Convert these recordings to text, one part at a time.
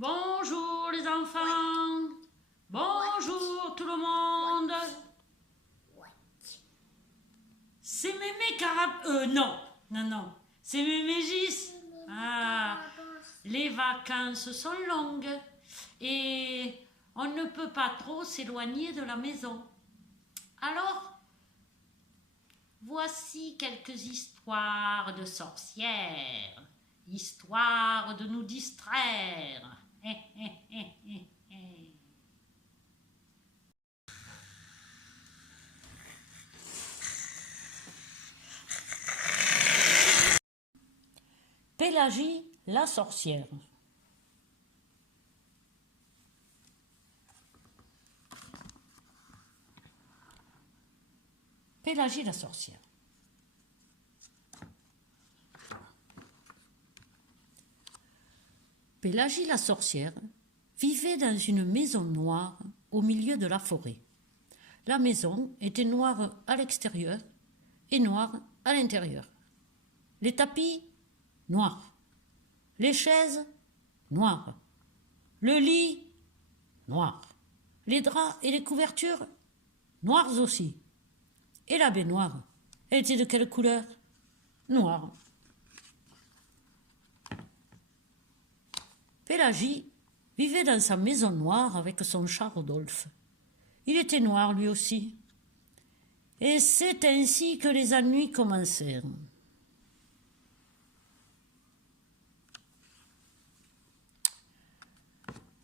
Bonjour les enfants. Bonjour tout le monde. C'est Mémé non. C'est Mémé Gis. Ah, les vacances sont longues et on ne peut pas trop s'éloigner de la maison. Alors, voici quelques histoires de sorcières, histoires de nous distraire. Pélagie la sorcière. Pélagie la sorcière. Pélagie la sorcière vivait dans une maison noire au milieu de la forêt. La maison était noire à l'extérieur et noire à l'intérieur. Les tapis, noirs. Les chaises, noires. Le lit, noir. Les draps et les couvertures, noirs aussi. Et la baignoire, elle était de quelle couleur? Noire. Pélagie vivait dans sa maison noire avec son chat Rodolphe. Il était noir lui aussi. Et c'est ainsi que les ennuis commencèrent.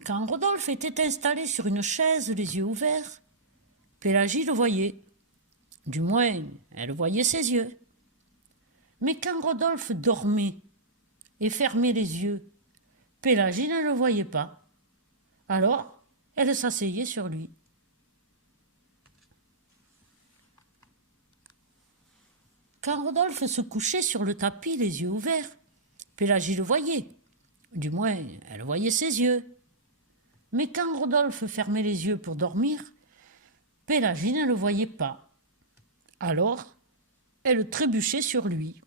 Quand Rodolphe était installé sur une chaise, les yeux ouverts, Pélagie le voyait. Du moins, elle voyait ses yeux. Mais quand Rodolphe dormait et fermait les yeux, Pélagie ne le voyait pas. Alors, elle s'asseyait sur lui. Quand Rodolphe se couchait sur le tapis, les yeux ouverts, Pélagie le voyait. Du moins, elle voyait ses yeux. Mais quand Rodolphe fermait les yeux pour dormir, Pélagie ne le voyait pas. Alors, elle trébuchait sur lui.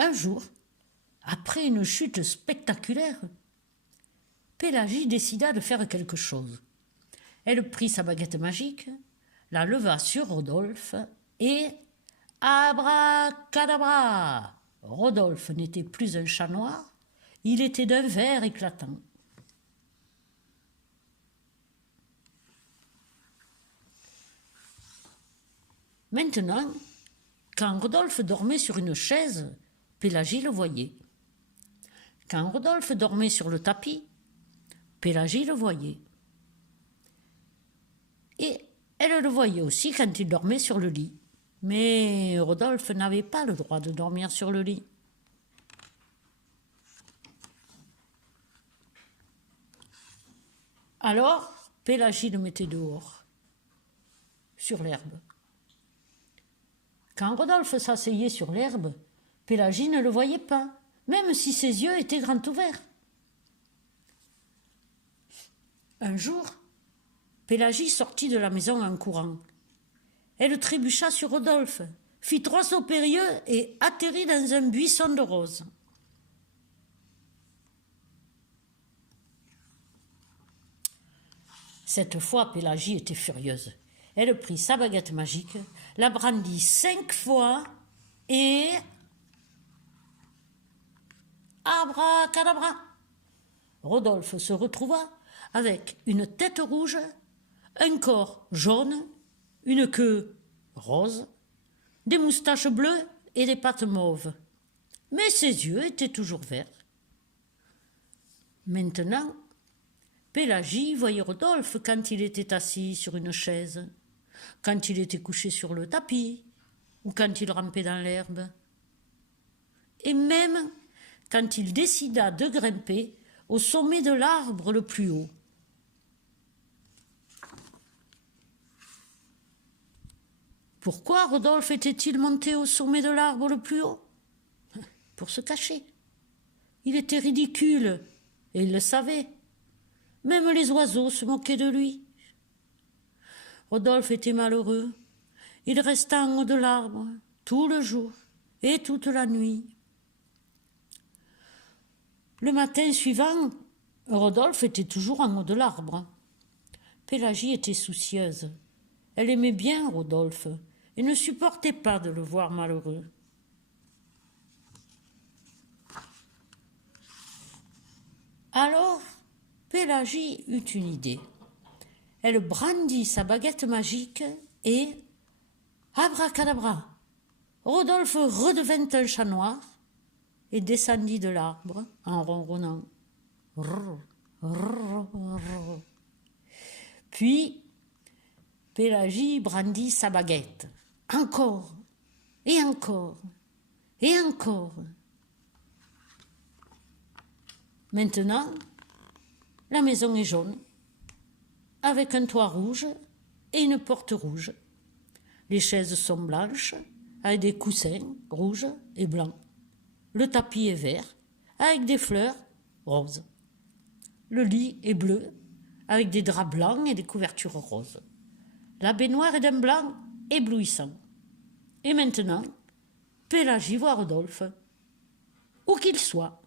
Un jour, après une chute spectaculaire, Pélagie décida de faire quelque chose. Elle prit sa baguette magique, la leva sur Rodolphe et abracadabra! Rodolphe n'était plus un chat noir, il était d'un vert éclatant. Maintenant, quand Rodolphe dormait sur une chaise, Pélagie le voyait. Quand Rodolphe dormait sur le tapis, Pélagie le voyait. Et elle le voyait aussi quand il dormait sur le lit. Mais Rodolphe n'avait pas le droit de dormir sur le lit. Alors, Pélagie le mettait dehors, sur l'herbe. Quand Rodolphe s'asseyait sur l'herbe, Pélagie ne le voyait pas, même si ses yeux étaient grands ouverts. Un jour, Pélagie sortit de la maison en courant. Elle trébucha sur Rodolphe, fit 3 sauts périlleux et atterrit dans un buisson de roses. Cette fois, Pélagie était furieuse. Elle prit sa baguette magique, la brandit 5 fois et... abracadabra! Rodolphe se retrouva avec une tête rouge, un corps jaune, une queue rose, des moustaches bleues et des pattes mauves. Mais ses yeux étaient toujours verts. Maintenant, Pélagie voyait Rodolphe quand il était assis sur une chaise, quand il était couché sur le tapis ou quand il rampait dans l'herbe. Et même quand il décida de grimper au sommet de l'arbre le plus haut. Pourquoi Rodolphe était-il monté au sommet de l'arbre le plus haut? Pour se cacher. Il était ridicule et il le savait. Même les oiseaux se moquaient de lui. Rodolphe était malheureux. Il resta en haut de l'arbre tout le jour et toute la nuit. Le matin suivant, Rodolphe était toujours en haut de l'arbre. Pélagie était soucieuse. Elle aimait bien Rodolphe et ne supportait pas de le voir malheureux. Alors, Pélagie eut une idée. Elle brandit sa baguette magique et, abracadabra, Rodolphe redevint un chat noir et descendit de l'arbre en ronronnant. Puis, Pélagie brandit sa baguette. Encore, et encore, et encore. Maintenant, la maison est jaune, avec un toit rouge et une porte rouge. Les chaises sont blanches, avec des coussins rouges et blancs. Le tapis est vert, avec des fleurs roses. Le lit est bleu, avec des draps blancs et des couvertures roses. La baignoire est d'un blanc éblouissant. Et maintenant, Pélagie voit Rodolphe, où qu'il soit.